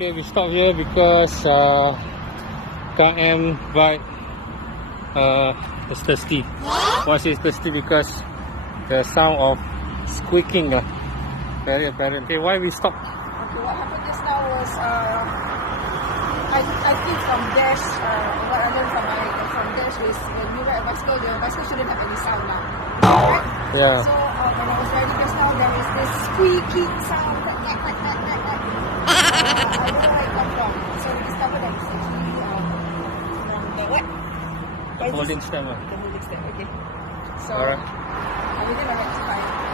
Okay, we stop here because Kak M bike is thirsty. Why she's thirsty? Because the sound of squeaking very apparent. Okay, why we stop? Okay, what happened just now was I think from Dash, what I learned from Dash is when you ride a bicycle, the bicycle shouldn't have any sound now. Right? Yeah. So when I was riding just now, there is this squeaking sound. I don't know where it comes from. So we discovered that it's actually from the what? The holding stem. The holding stem, okay. So Alright. I really like to try.